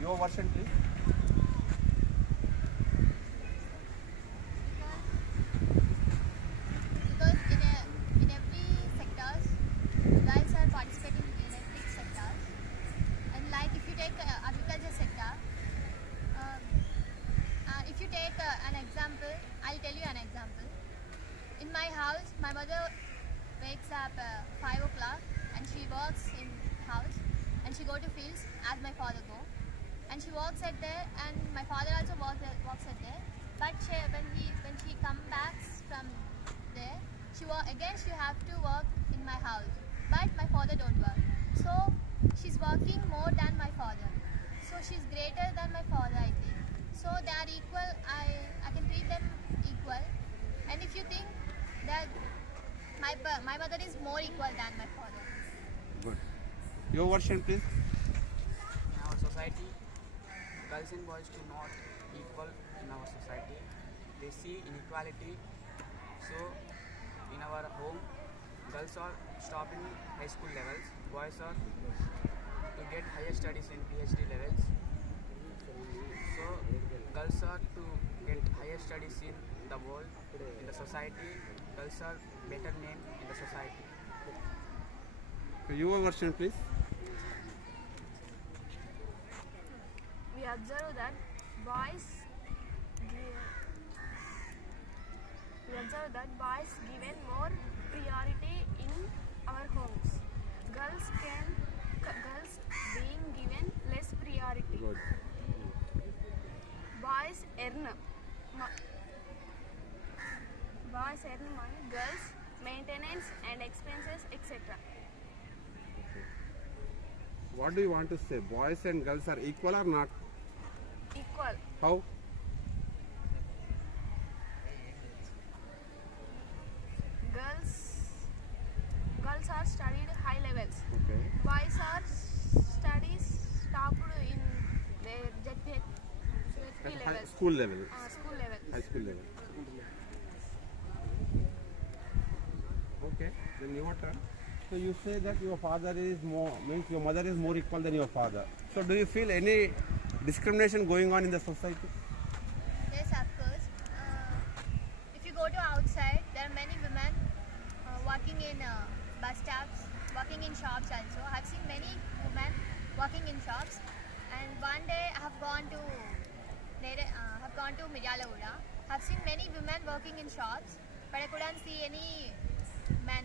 Your version, please. Because in every sectors, girls are participating in every sectors. And like if you take agriculture sector, if you take an example, I'll tell you an example. In my house, my mother wakes up 5 o'clock and she works in house and she go to fields as my father go. And she works at there and my father also works at there. But when she come back from there, she have to work in my house. But my father don't work. So she's working more than my father. So she's greater than my father, I think. So they are equal. I can treat them equal. And if you think that my mother is more equal than my father. Good. Your version, please. In our society, girls and boys do not equal in our society. They see inequality. So, in our home, girls are stopping high school levels. Boys are to get higher studies in PhD levels. So, girls are to get higher studies in the world, in the society. Girls are better named in the society. Your version, please. We observe that boys given more priority in our homes. Girls being given less priority. Good. Boys earn money, girls maintenance and expenses, etc. What do you want to say? Boys and girls are equal or not? Equal. How? Girls are studied high levels. Okay. Boys are stopped in their ZP At levels. school level. School level. High school level. Okay. Then your turn. So you say that your father is more, means your mother is more equal than your father. So do you feel any discrimination going on in the society? Yes, of course. If you go to outside, there are many women working in bus stops, working in shops also. I've seen many women working in shops. And one day I have gone to Miryalaguda. I've seen many women working in shops, but I couldn't see any men.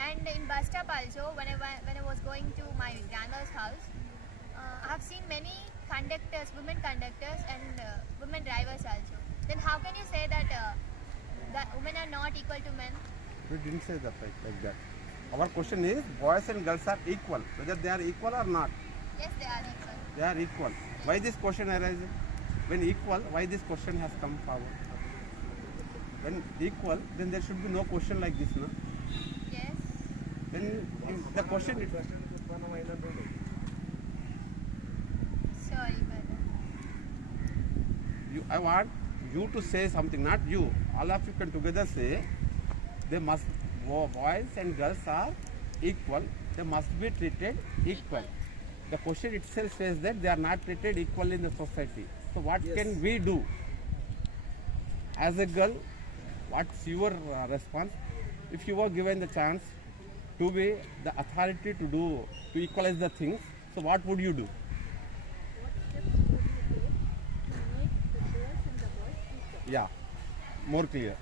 And in bus stop also, when I was going to my grandma's house, I have seen many conductors, women conductors and women drivers also. Then how can you say that that women are not equal to men? We didn't say that like that. Our question is boys and girls are equal. Whether they are equal or not. Yes, they are equal. They are equal. Why this question arises? When equal, why this question has come forward? When equal, then there should be no question like this, no? Yes. Then if the question is... Sorry, brother. I want you to say something, not you. All of you can together say, they must, boys and girls are equal. They must be treated equal. The question itself says that they are not treated equal in the society. So what can we do? As a girl, what's your response? If you were given the chance to be the authority to equalize the things, so what would you do? What steps would you take to make the girls and the boys equal? Yeah, more clear.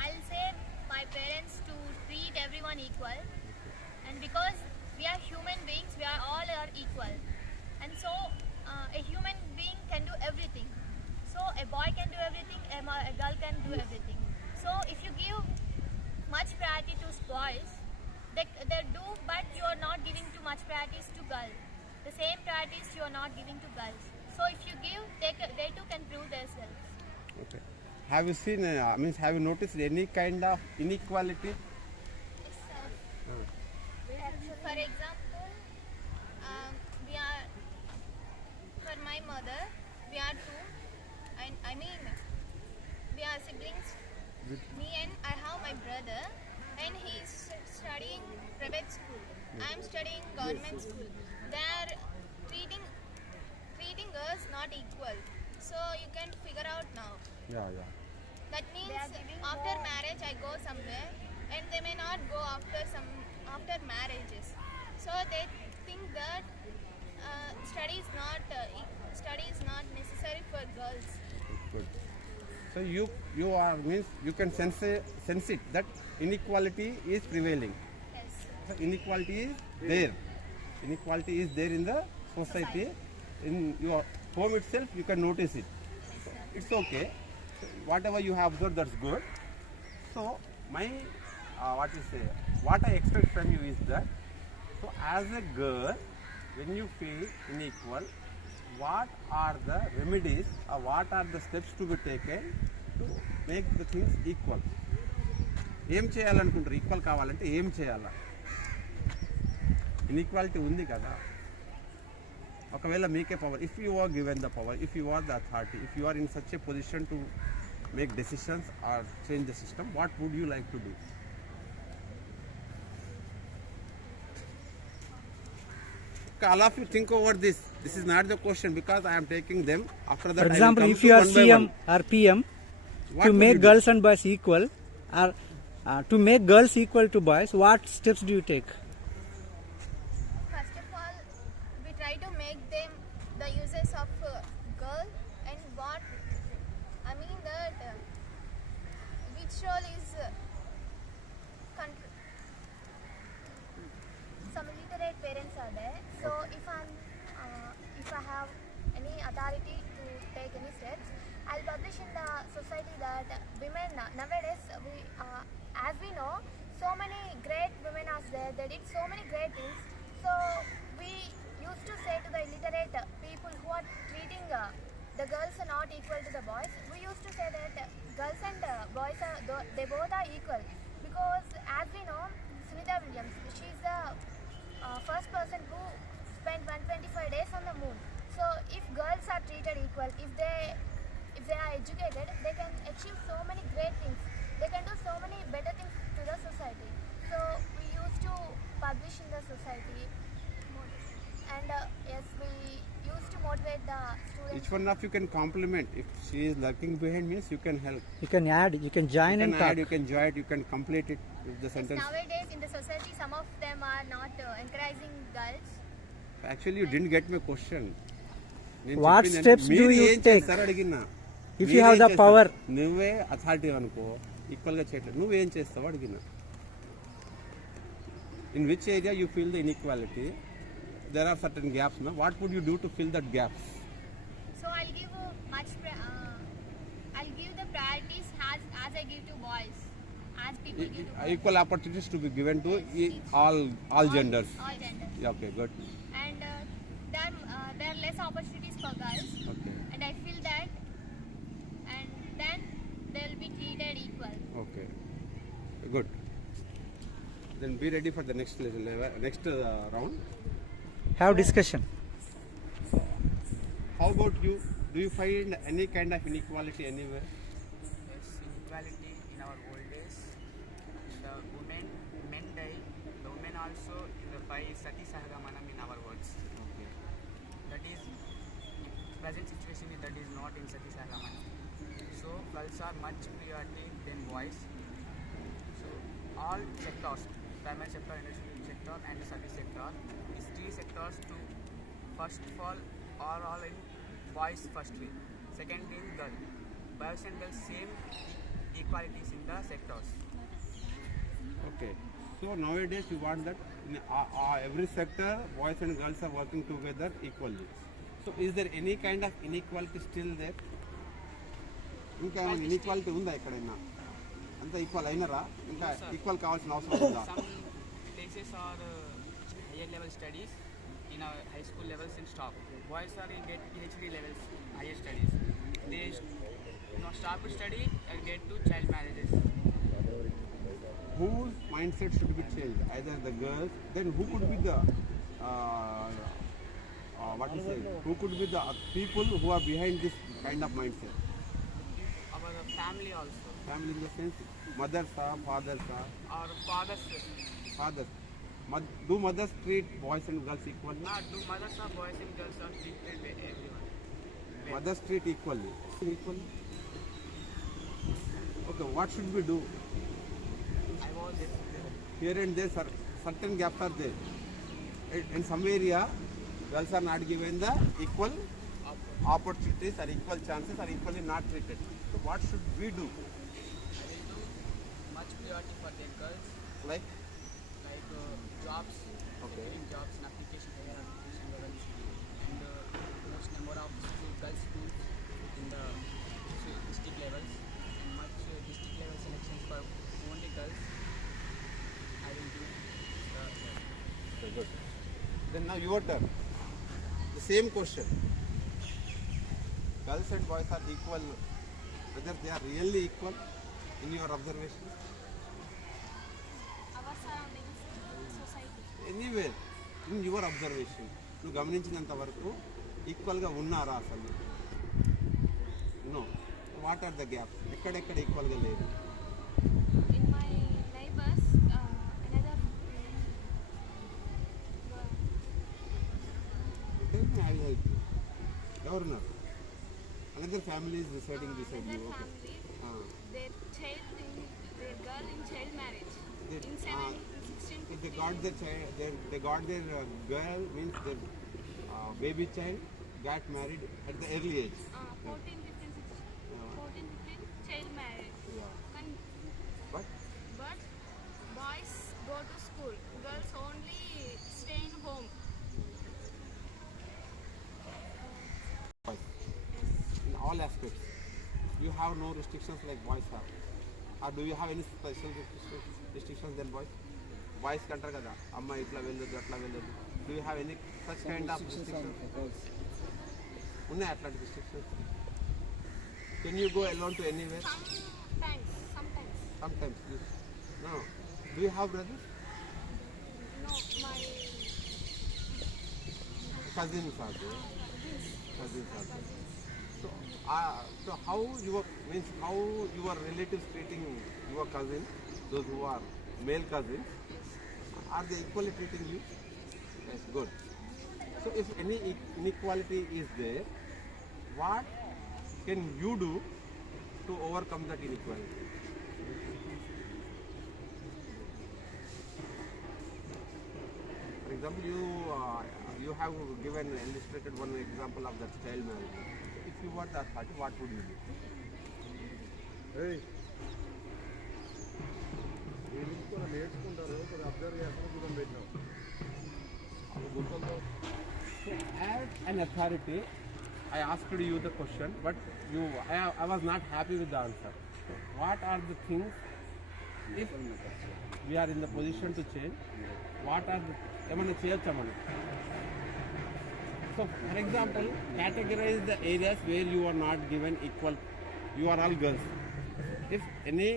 I'll say my parents to treat everyone equal, and because we are human beings, we are all equal, and so a human being can do everything. So a boy can do everything, a girl can do everything. So if you give much priority to boys, they do, but you are not giving too much priorities to girls. The same priorities you are not giving to girls. So if you give, they too can prove themselves. Okay. Have you seen, have you noticed any kind of inequality? Yes, sir. For example, for my mother, we are two. We are siblings. Me and I have my brother, and he is studying private school. I am studying government school. They are treating us not equal. So you can figure out now. Yeah, yeah. That means after marriage I go somewhere and they may not go after marriages. So they think that study is not necessary for girls. Good. So you are means you can sense it that inequality is prevailing. Yes. So inequality is there. Inequality is there in the society. In your home itself, you can notice it. Yes, sir. It's okay. So whatever you have observed, that's good. So my what I expect from you is that, so as a girl, when you feel unequal, what are the remedies or what are the steps to be taken to make the things equal? ఏం చేయాలనుకుంటారు equal కావాలంటే ఏం చేయాలా? Inequality ఉంది కదా. ఒకవేళ మీకే power, if you are given the power, if you are the authority, if you are in such a position to make decisions or change the system, what would you like to do? All of you think over this. This is not the question because I am taking them. After that, For I will example, come if to you are one by CM one. or PM, What to would make you do? girls and boys equal, or to make girls equal to boys, what steps do you take? First of all, we try to make them the uses of girl and what I mean that which role is some illiterate parents are there. So if I have any authority to take any steps, I'll publish in the society that women nowadays as we know, so many great women are there. They did so many great things. So we used to say to the illiterate people who are treating the girls are not equal to the boys. We used to say that girls and boys are they both are equal because as we know, Sunita Williams, she is the first person who spent 125 days on the moon. So if girls are treated equal, if they are educated, they can achieve so many great things. They can do so many better things to the society. So we used to publish in the society, and yes, we used to motivate the students. Each one of you can compliment. If she is lurking behind means you can help. You can add, you can join You and can talk. add, you can join, you can complete it with the sentence. Nowadays in the society, some of them are not encouraging girls. Actually, you didn't get my question. నేను What చెప్పింది steps మీరు do you ఏం take? చేస్తారు అడిగినా. If మీరు you have ఏం the చేస్తారు? power. నువ్వే అథారిటీ అనుకో, ఈక్వల్ గా చేయట్లేదు, నువ్వేం చేస్తావు అడిగినా. In which area you feel the inequality? There are certain gaps. No? What would you do to fill that gaps? So I'll give I'll give the priorities as I give to boys, as people give to girls. Equal opportunities to be given to all genders. All genders. Yeah, okay, good. And there are less opportunities for girls, Okay, and I feel that, and then they'll be treated equal. okay, good. Then be ready for the next lesson, next round. Have discussion. How about you? Do you find any kind of inequality anywhere? Yes, inequality in our old days. The men die. The women also in the by Sati Sahagamanam in our words. Okay. That is, present situation is that is not in Sati Sahagamanam. So girls are much priority than boys. So all sectors, primary sector, industrial sector, and Sati sector, these three sectors to first of all are all in boys firstly. Second in girl. Boys and girls same equalities in the sectors. Okay. So nowadays you want that in every sector boys and girls are working together equally. So is there any kind of inequality still there? ఇంకా inequality ఉందా ఎక్కడైనా? అంతా equal అయినరా? ఇంకా equal కావాల్సిన అవసరం ఉందా? Some places are higher level studies in our high school levels and stop. Boys are in get PhD levels, higher studies. They stop to study and get to child marriages. Whose mindset should be changed? Either the girls, then who could be the who could be the people who are behind this kind of mindset? Our family also, Family in the sense, mothers, fathers, our fathers. fathers. Do mothers treat boys and girls equally? Do mothers of boys and girls are treated by everyone? Mothers treat equally. Equally. Okay, what should we do? I was Here and there, certain gaps are there. In some area, girls are not given the equal opportunities or equal chances or equally not treated. So what should we do? I will do much priority for the girls, Like, jobs, Okay. getting jobs and application, higher application levels, and most number of girls schools in the district levels, and much district level selections for only girls. I will do. okay, good. Then now your turn. The same question. Girls and boys are equal. Whether they are really equal in your observation? Our surroundings, society. Anywhere in your observation, నువ్వు గమనించినంత వరకు ఈక్వల్గా ఉన్నారా అసలు? No. What are the gaps? ఎక్కడెక్కడ ఈక్వల్గా లేదు? In my neighbors, another ఎవరున్నారు? Another family is residing beside you. another Okay. family, their girl in child marriage. They- In 16, If they got their child, they got their girl, means their baby child got married at the early age. 14, 15, 16, 14, 15, child marriage. Yeah. And, But but boys go to school, girls only stay in home. in all aspects, you have no restrictions like boys have. Or do you have any special restrictions than boys? Boys కంటారు కదా, అమ్మ ఇట్లా వెళ్ళొద్దు అట్లా వెళ్ళొద్దు. Do you have any such kind of restrictions? ఉన్నాయి అట్లాంటి restrictions? Can you go alone to anywhere? Sometimes. Sometimes. No. Do you have brothers? No, my Cousins are there. Cousins are there. So how your relatives treating your cousins, those who are male cousins, are they equally treating you? Yes, good. So if any inequality is there, what can you do to overcome that inequality? For example, you have given illustrated one example of that child marriage. If you were that party, what would you do? So as an authority, I asked you the question, but I was not happy with the answer. What are the things, if we are in the position to change, what are the ఏమన్నా చేయొచ్చా మనం? So for example, categorize the areas where you are not given equal, you are all girls. If any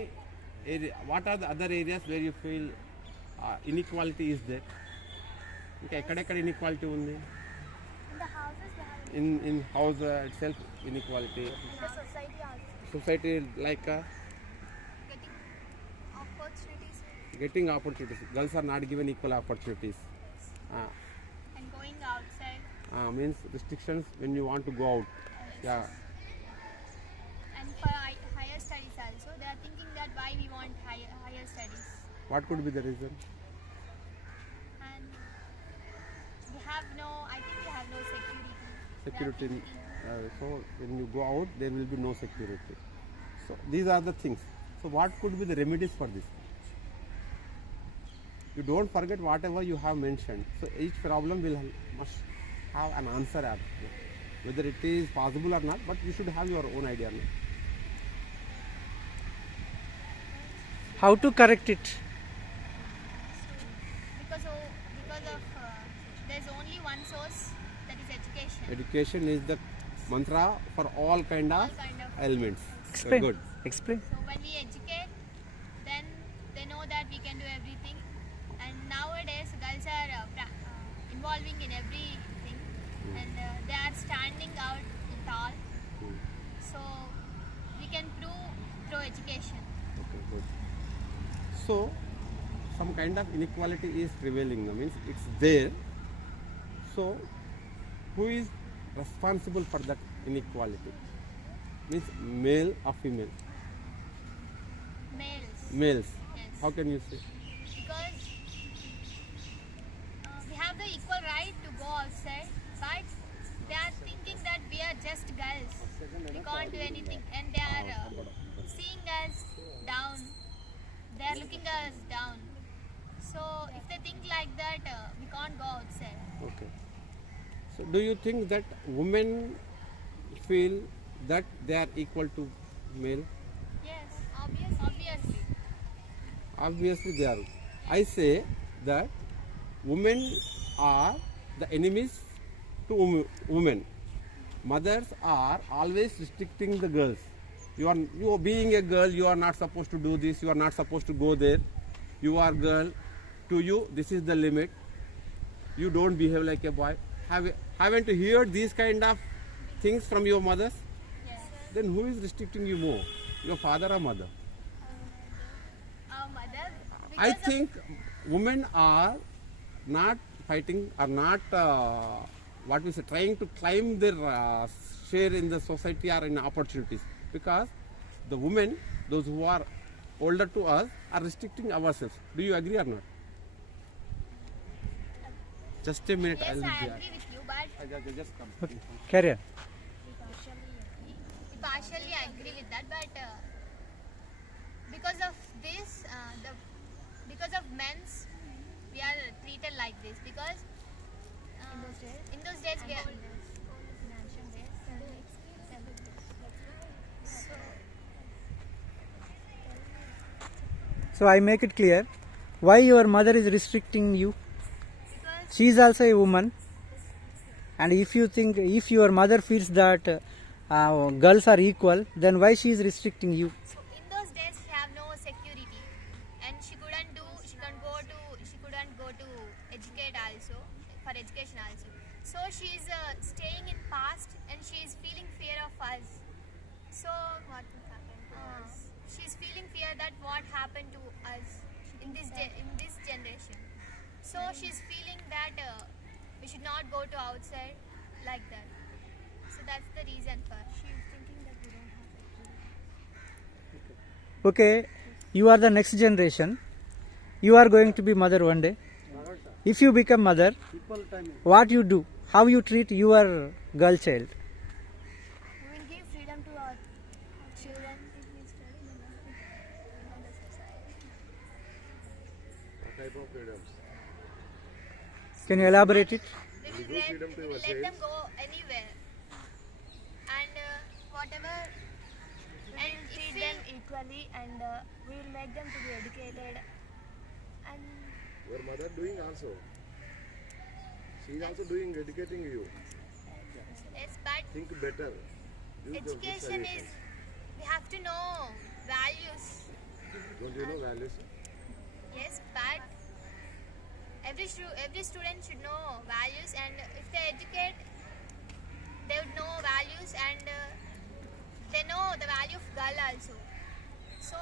area, what are the other areas where you feel inequality is there? ఇంకా ఎక్కడెక్కడ inequality ఉంది? In the houses, we have In house itself inequality. in the society also. Society like Getting opportunities getting opportunities. Girls are not given equal opportunities. and going outside Means restrictions when you want to go out. Yeah. and for higher studies also. They are thinking that why we want higher studies. What could be the reason? And we have no, I think we have no security. Security. So when you go out, there will be no security. So these are the things. So what could be the remedies for this? You don't forget whatever you have mentioned. So each problem must have an answer at it. Whether it is possible or not, but you should have your own idea. No? How to correct it? Because of there's only one source, that is education. Education is the mantra for all kind of All kind of elements. Explain. Good. Explain. So when we educate, then they know that we can do everything. And nowadays, girls are involving in everything, and they are standing out tall. So we can prove through education. Okay, good. So some kind of inequality is prevailing, means it's there. So, who is responsible for that inequality? Means male or female? Males. Males. Yes. How can you say? Because we have the equal right to go outside, but they are thinking that we are just girls. We can't do anything, and they are seeing us down. They are looking us down. So if they think like that, we can't go outside. Okay. So, do you think that women feel that they are equal to male? Yes, obviously. Obviously, they are. I say that women are the enemies to women. Mothers are always restricting the girls. You are being a girl. You are not supposed to do this. You are not supposed to go there. You are girl. To you, this is the limit. You don't behave like a boy. Haven't you heard these kind of things from your mothers? Yes. Then who is restricting you more? Your father or mother? Our mother. I because of- think women are not fighting, are not what we say, trying to climb their share in the society or in opportunities, because the women, those who are older to us, are restricting ourselves. Do you agree or not? Just a minute. Yes, I'll I agree with you, but just come. Okay. Carry on. we partially agree with that. But because of this, because of men's, we are treated like this. Because in those days we are. So I make it clear why your mother is restricting you. Because She is also a woman, and if your mother feels that girls are equal, then why she is restricting you? in those days she have no security, and she couldn't go to educate also, for education also. So she is staying in past, and she is feeling fear of us. So what will happen to us? She is feeling fear that what happened to us in this generation. So she is feeling that we should not go to outside like that. So that's the reason for. She is thinking that we don't have. Okay, you are the next generation. You are going to be mother one day. If you become mother, what you do? How you treat your girl child? We will give freedom to our children if we study in the society. What type of freedoms? Can you elaborate it? We will let them go anywhere, and whatever. And Treat them equally, and we will make them to be educated. and Your mother doing also. She is also doing educating you. yes, but Think better. Use the good education is suggestions. we have to know values. Don't you know values? Yes, but every student should know values, and if they educate, they would know values, and they know the value of girl also. So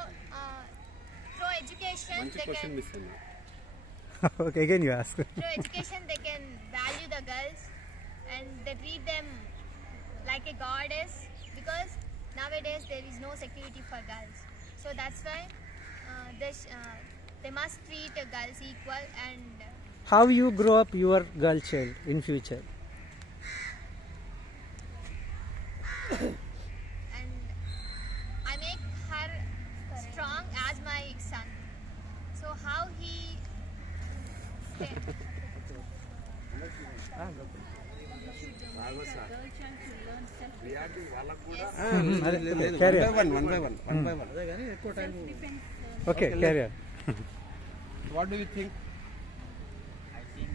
through education, Manchi they question can miss అయ్యింది. Okay, again you ask. through education they can value the girls, and they treat them like a goddess, because nowadays there is no security for girls. So that's why they must treat girls equal, and How you grow up your girl child in future? and I make her strong as my son. So how he అదే, లేదు, carry on. one by one. Okay, carry on. What do you think? I think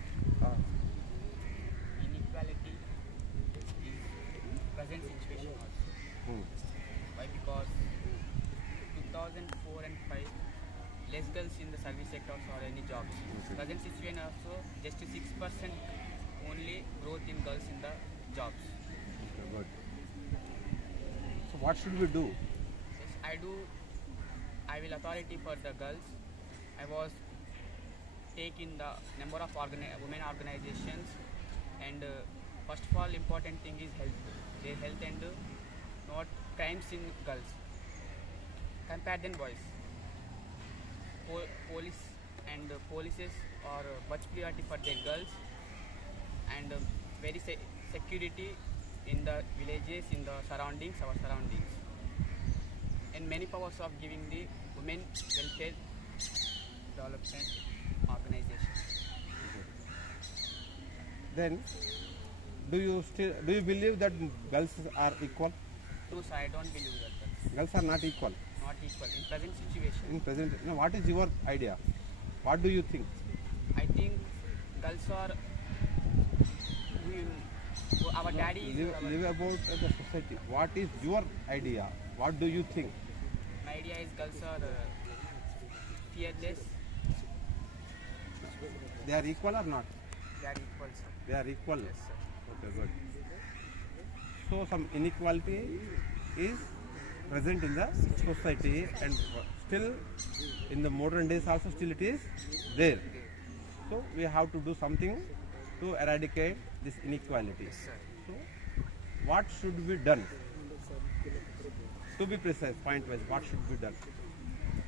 inequality is present situation also. Why? Because 2004 and 5, less girls in the service sectors or any jobs. Present situation also just 6% only growth in girls in the jobs. Good. So what should we do? Yes, I will authority for the girls. I was take in the number of women organizations, and first of all important thing is health, their health, and not crimes in girls. Compare than boys. Police and polices are much priority for their girls, and very security in the villages, in the surroundings, our surroundings, and many powers of giving the women welfare development organization. Then, do you believe that girls are equal? True, sir, I don't believe that. Girls are not equal. Not equal in present situation. In present, what is your idea? What do you think? I think girls are our daddy is Live about the society. What is your idea? What do you think? My idea is girls are fearless. They are equal or not? They are equal, sir. They are equal. Yes, sir. Okay, good. So some inequality is present in the society, and still in the modern days also still it is there. So we have to do something to eradicate this inequality. Yes, sir. So what should be done? To be precise, point wise, what should be done?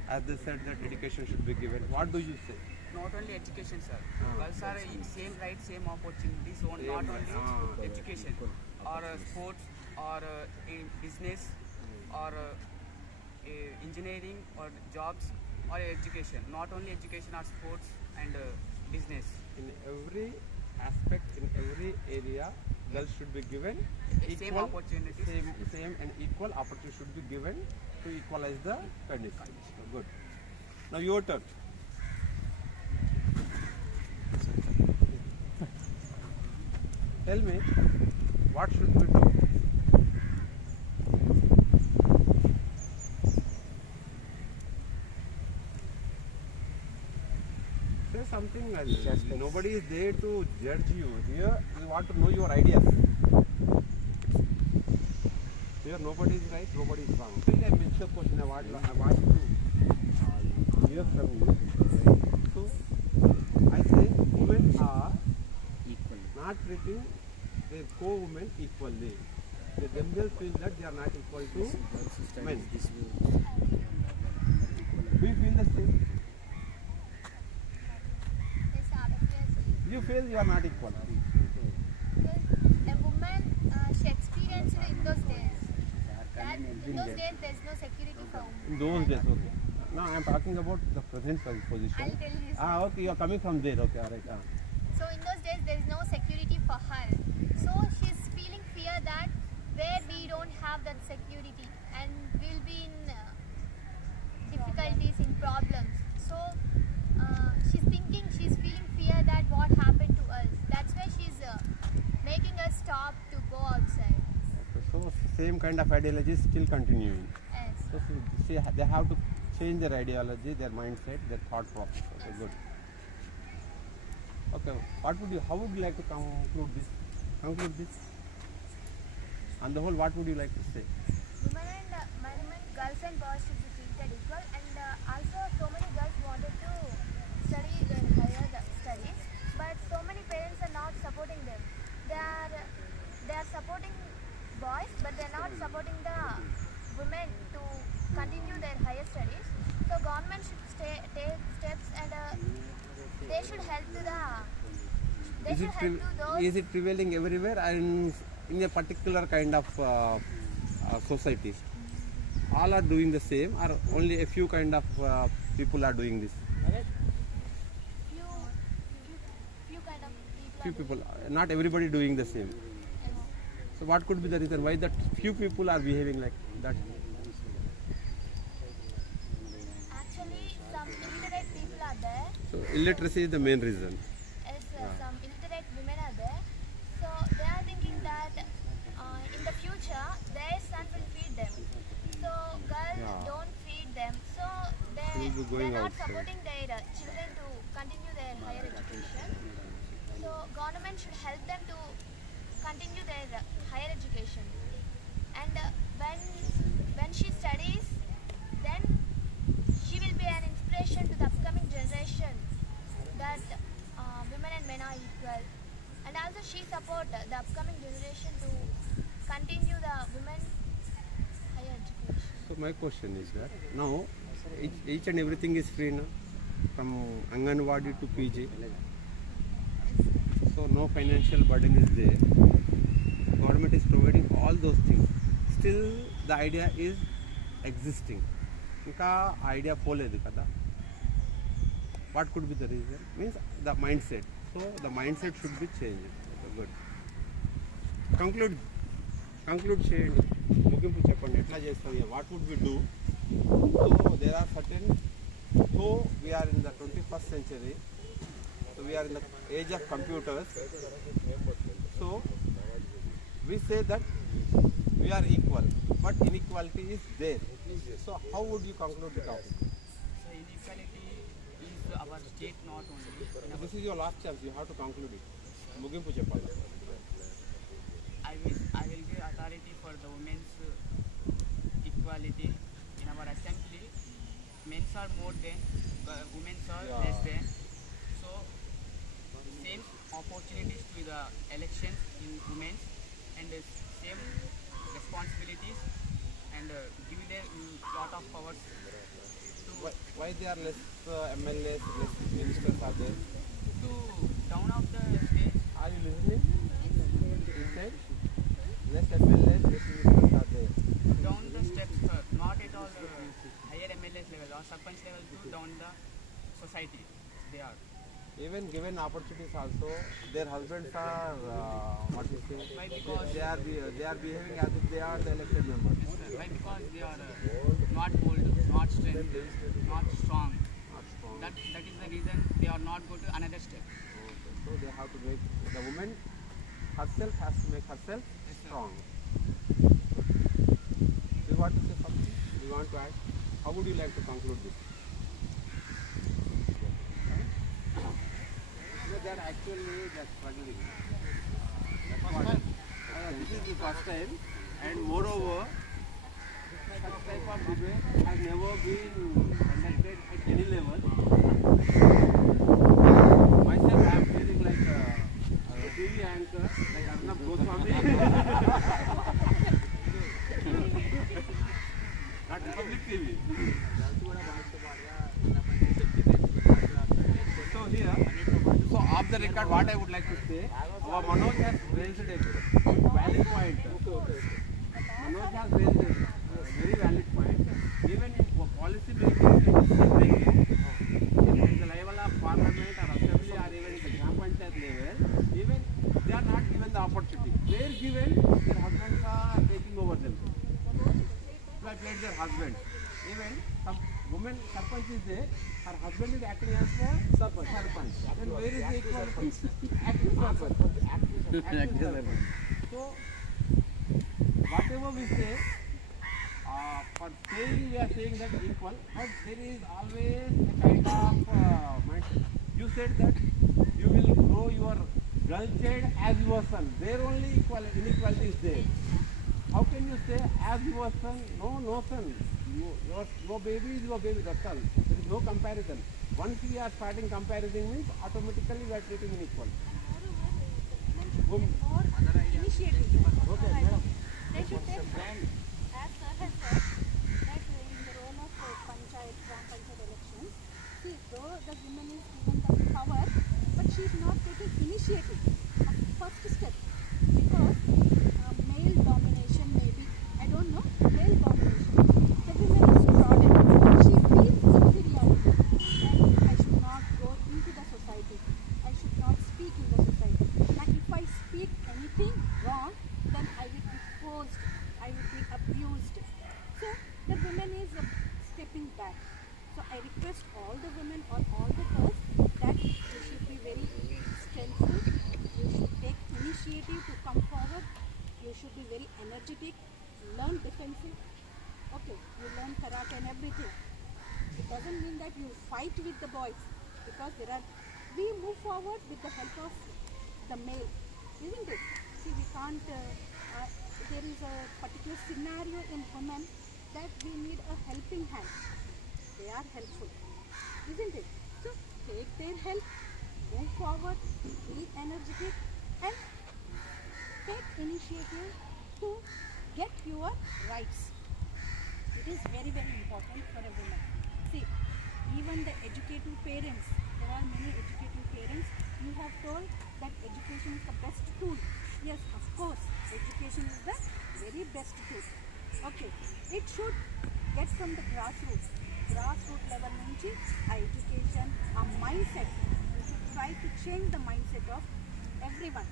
As they said that education should be given. What do you say? Not only education, sir. Girls are in same rights, same opportunities. So not only education, or sports, or in business, or engineering, or jobs, or education. Not only education, or sports and business. In every aspect, in every area, girls should be given Same opportunities. Same and equal opportunity should be given to equalize the condition. Good. Now your turn. Tell me, what should we do? Say something else. Nobody is there to judge you. Here, we want to know your ideas. Here, nobody is right, nobody is wrong. Still, a mixed question. I want to hear from you. So, I say women are not treating their co-women equally. They themselves feel that they are not equal to men. Do you feel the same? Yes, obviously. You feel you are not equal. Because a woman, she experienced in those days. That in those days, there's no security for women. In those days, okay. Now I am talking about the present position. I'll tell you. Okay, you are coming from there. Okay, alright. So in those days, there is no security for her. So she's feeling fear that where we don't have that security and we'll be in difficulties, in problems. So she's thinking, she's feeling fear that what happened to us. That's why she's making us stop to go outside. Okay, so same kind of ideology is still continuing. Yes. So they have to change their ideology, their mindset, their thought process. Okay, good. Okay, how would you like to conclude this? On the whole, what would you like to say? Women, girls and boys should be treated equal, and also so many girls wanted to study their higher studies, but so many parents are not supporting them. They are supporting boys, but they are not supporting the women to continue their higher studies. So government should take steps, and they should help to those. Is it prevailing everywhere and in a particular kind of society? All are doing the same, or only a few kind of people are doing this? Few kind of people. Few people, not everybody doing the same. So what could be the reason why that few people are behaving like that? Actually, some illiterate people are there. So illiteracy is the main reason. As some illiterate women are there, so they are thinking that in the future their son will feed them. So girls don't feed them, so They will be going they're not outside. supporting their children to continue their higher education. So government should help them to continue their higher education. And when she studies, then she will be an inspiration to the upcoming generation. that women and men are equal, and also she support the upcoming generation to continue the women higher education. So my question is that now each and everything is free now, from Anganwadi to PG. So no financial burden is there. Government is providing all those things. Still the idea is existing. Inka idea poledu kada. What could be the reason? Means the mindset. So the mindset should be changed. Good. Conclude చేయండి. ముగింపు చెప్పండి. ఎట్లా చేస్తాం? What would we do? So there are certain, though we are in the 21st century, so we are in the age of computers, so we say that we are equal, but inequality is there. So how would you conclude the topic? So inequality is our state not only. This is your last chance, you have to conclude it. ముగింపు చెప్పాలి. I will give authority for the women's equality in our assembly. Men are more than, women are less than. So same opportunities to the elections in women, and same responsibilities, and give them lot of powers to Why there are less MLAs, less ministers are there? to down of the stage. Are you listening? He said less MLAs, less ministers are there. Down the steps, not at all higher MLS level or sarpanch level to down the society. They are. Even given opportunities also, their husbands are what you say? Why? Because they are behaving as if they are the elected members. why? Because they are not bold, not strength, not strong. Not strong. That is the reason they are not go to another step. Okay. So they have to make the woman herself has to make herself strong. Do you want to say something? Do you want to add? How would you like to conclude this? They are actually struggling. This is the first time, and moreover, such type of debate has never been conducted at any level. Myself, I am feeling like a TV anchor, like Arnab Goswami. Not Republic TV. So here, so off the record, what I would like to say, our Manoj has raised a valid point. Manoj has raised a very valid point. Even in policy making, in the level of parliament or assembly or even in the Gram Panchayat level, even they are not given the opportunity. They are given, their husbands are taking over them. Like their husband. Even some woman sarpanch is there, her husband is acting as a sarpanch. Then where is the equality? Acting sarpanch. So whatever we say, for saying we are saying that equal, but there is always a kind of mindset. You said that you will grow your girl child as your son. There only inequality is there. How can you say as your son? No son. Your baby is your baby, that's all. There is no comparison. Once we are starting comparison means automatically we are treating unequal. More initiatives. Okay, madam. They should take, as sir has said, that in the role of panchayat, gram panchayat elections, see, though the woman is given the power, but she is not taking initiative of first step, because male domination maybe, I don't know, male domination. The woman is trodden. She feels inferiority, and I should not go into the society. I should not speak in the society. Like if I speak anything wrong, then I will be forced, I will be abused. So the woman is stepping back. So I request all the women or all the girls that you should be very strengthful. You should take initiative to come forward. You should be very energetic. Learn defensive. Okay, you learn karate and everything. It doesn't mean that you fight with the boys, because we move forward with the help of the male, isn't it? See, we can't, there is a particular scenario in women that we need a helping hand. They are helpful, isn't it? So take their help move forward, be energetic, and take initiative to get your rights. It is very, very important for a woman. See, even the educated parents, there are many educated parents. You have told that education is the best tool. Yes, of course, education is the very best tool. Okay, it should get from the grassroots level nunchi a education, a mindset. You should try to change the mindset of everyone.